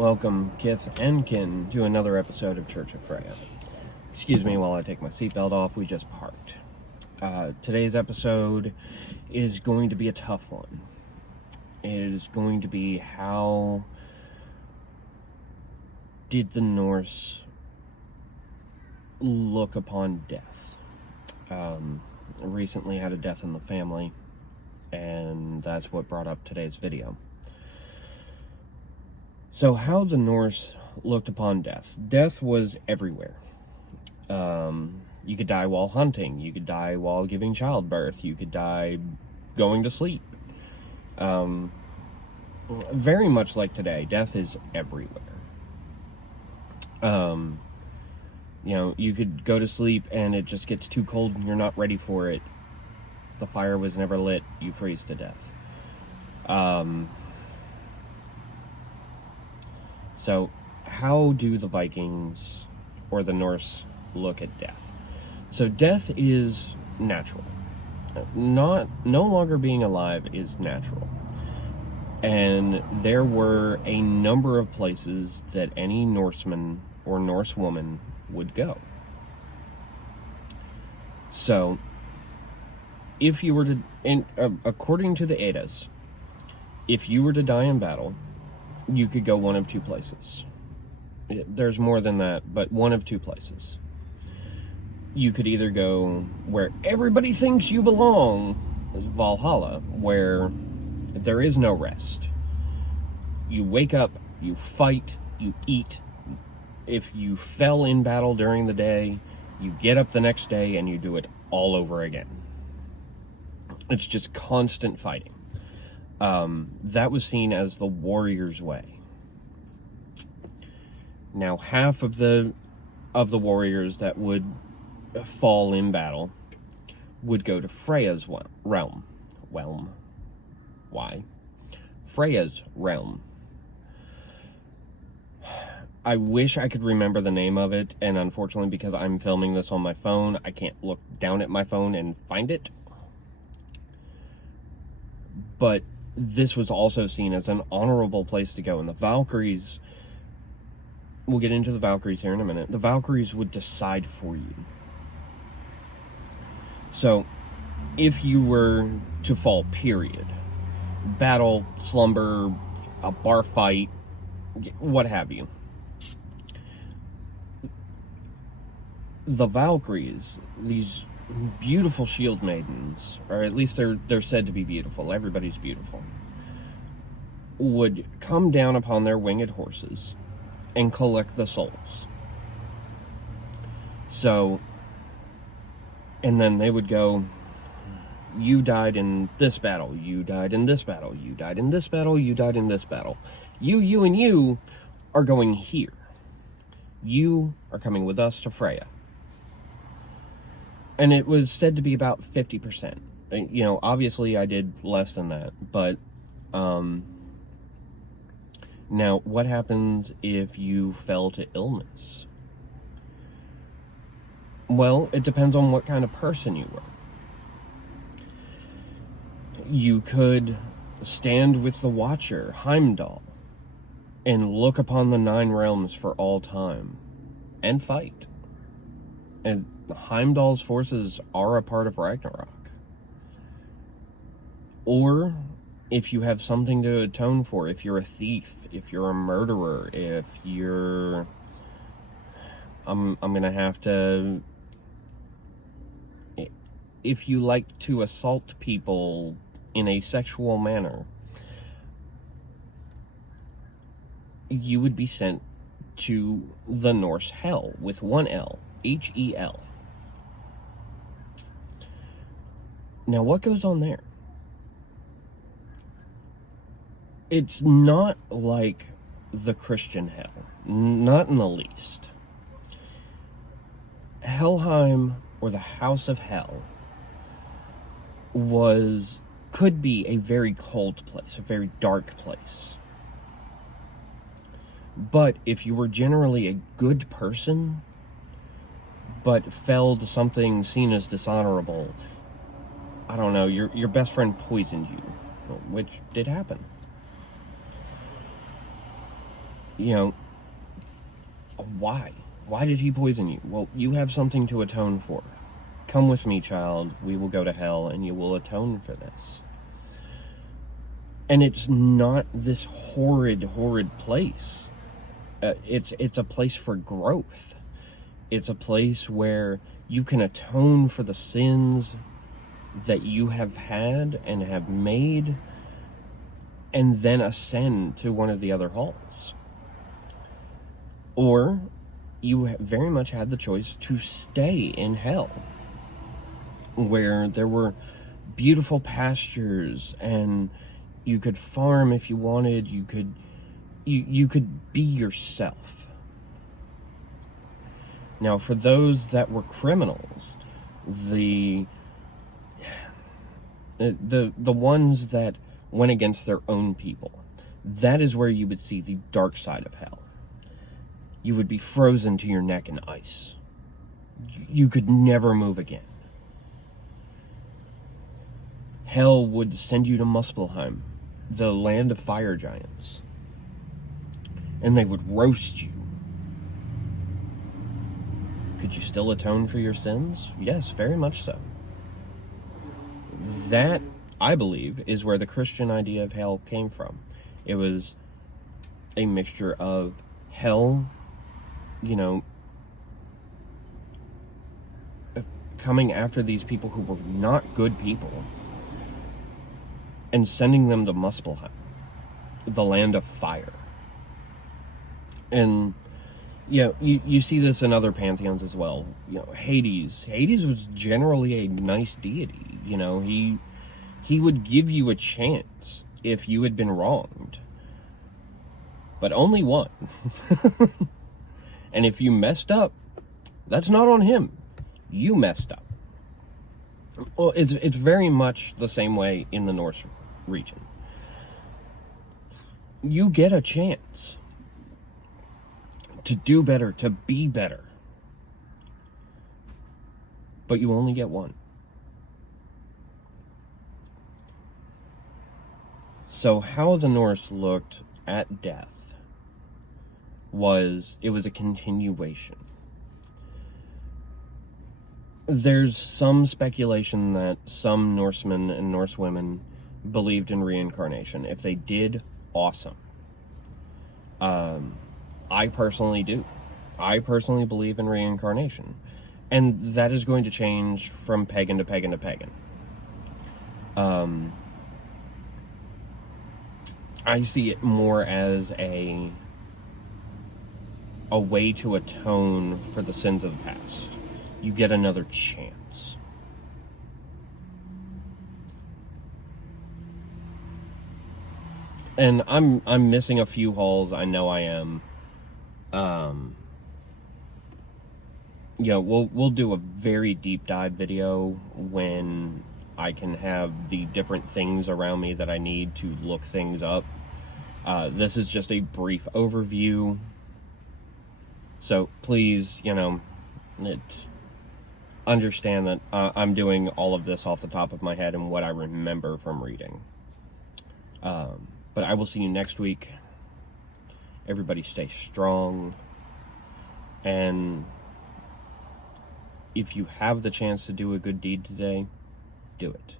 Welcome, kith and kin, to another episode of Church of Freya. Excuse me while I take my seatbelt off, we just parked. Today's episode is going to be a tough one. It is going to be how did the Norse look upon death? Recently had a death in the family, and that's what brought up today's video. So how the Norse looked upon death. Death was everywhere. You could die while hunting. You could die while giving childbirth. You could die going to sleep. Very much like today, death is everywhere. You could go to sleep and it just gets too cold and you're not ready for it. The fire was never lit. You freeze to death. So, how do the Vikings or the Norse look at death? So, death is natural. No longer being alive is natural. And there were a number of places that any Norseman or Norse woman would go. So, if you were to, according to the Eddas, if you were to die in battle, you could go one of two places. There's more than that, but one of two places. You could either go where everybody thinks you belong, ValHalla, where there is no rest. You wake up, you fight, you eat. If you fell in battle during the day, you get up the next day and you do it all over again. It's just constant fighting. That was seen as the warrior's way. Now, half of the warriors that would fall in battle would go to Freya's realm. Why? Freya's realm. I wish I could remember the name of it, and unfortunately, because I'm filming this on my phone, I can't look down at my phone and find it. But this was also seen as an honorable place to go. And the Valkyries, we'll get into the Valkyries here in a minute, the Valkyries would decide for you. So, if you were to fall, period, battle, slumber, a bar fight, what have you, the Valkyries, these beautiful shield maidens, or at least they're said to be beautiful, everybody's beautiful, would come down upon their winged horses and collect the souls. So, and then they would go, you died in this battle, you died in this battle, you died in this battle, you died in this battle. You, and you are going here. You are coming with us to Freya. And it was said to be about 50%. Obviously I did less than that, but, now, what happens if you fell to illness? Well, it depends on what kind of person you were. You could stand with the Watcher, Heimdall, and look upon the 9 realms for all time, and fight. And Heimdall's forces are a part of Ragnarok. Or, if you have something to atone for, if you're a thief, if you're a murderer, if you're... I'm gonna have to... If you like to assault people in a sexual manner, you would be sent to the Norse Hell, with one L, H-E-L. Now, what goes on there? It's not like the Christian hell. Not in the least. Helheim, or the House of Hell, could be a very cold place, a very dark place. But if you were generally a good person, but fell to something seen as dishonorable, I don't know, your best friend poisoned you, which did happen. you know, why? Why did he poison you? Well, you have something to atone for. Come with me, child. We will go to hell, and you will atone for this. And it's not this horrid, horrid place. It's a place for growth. It's a place where you can atone for the sins that you have had and have made, and then ascend to one of the other halls. Or you very much had the choice to stay in hell, where there were beautiful pastures, and you could farm if you wanted. You could be yourself. Now, for those that were criminals, the ones that went against their own people, that is where you would see the dark side of hell. You would be frozen to your neck in ice. You could never move again. Hell would send you to Muspelheim, the land of fire giants, and they would roast you. Could you still atone for your sins? Yes, very much so. That, I believe, is where the Christian idea of hell came from. It was a mixture of hell, coming after these people who were not good people, and sending them to Muspelheim, the land of fire. And you see this in other pantheons as well. Hades was generally a nice deity. He would give you a chance if you had been wronged, but only one. And if you messed up, that's not on him. You messed up. Well, it's very much the same way in the Norse region. You get a chance to do better, to be better, but you only get one. So how the Norse looked at death was a continuation. There's some speculation that some Norsemen and Norse women believed in reincarnation. If they did, awesome. I personally do. I personally believe in reincarnation. And that is going to change from pagan to pagan to pagan. I see it more as a way to atone for the sins of the past. You get another chance. And I'm missing a few halls. I know I am. We'll do a very deep dive video when I can have the different things around me that I need to look things up. This is just a brief overview. So please, understand that I'm doing all of this off the top of my head and what I remember from reading. But I will see you next week. Everybody stay strong. And if you have the chance to do a good deed today, do it.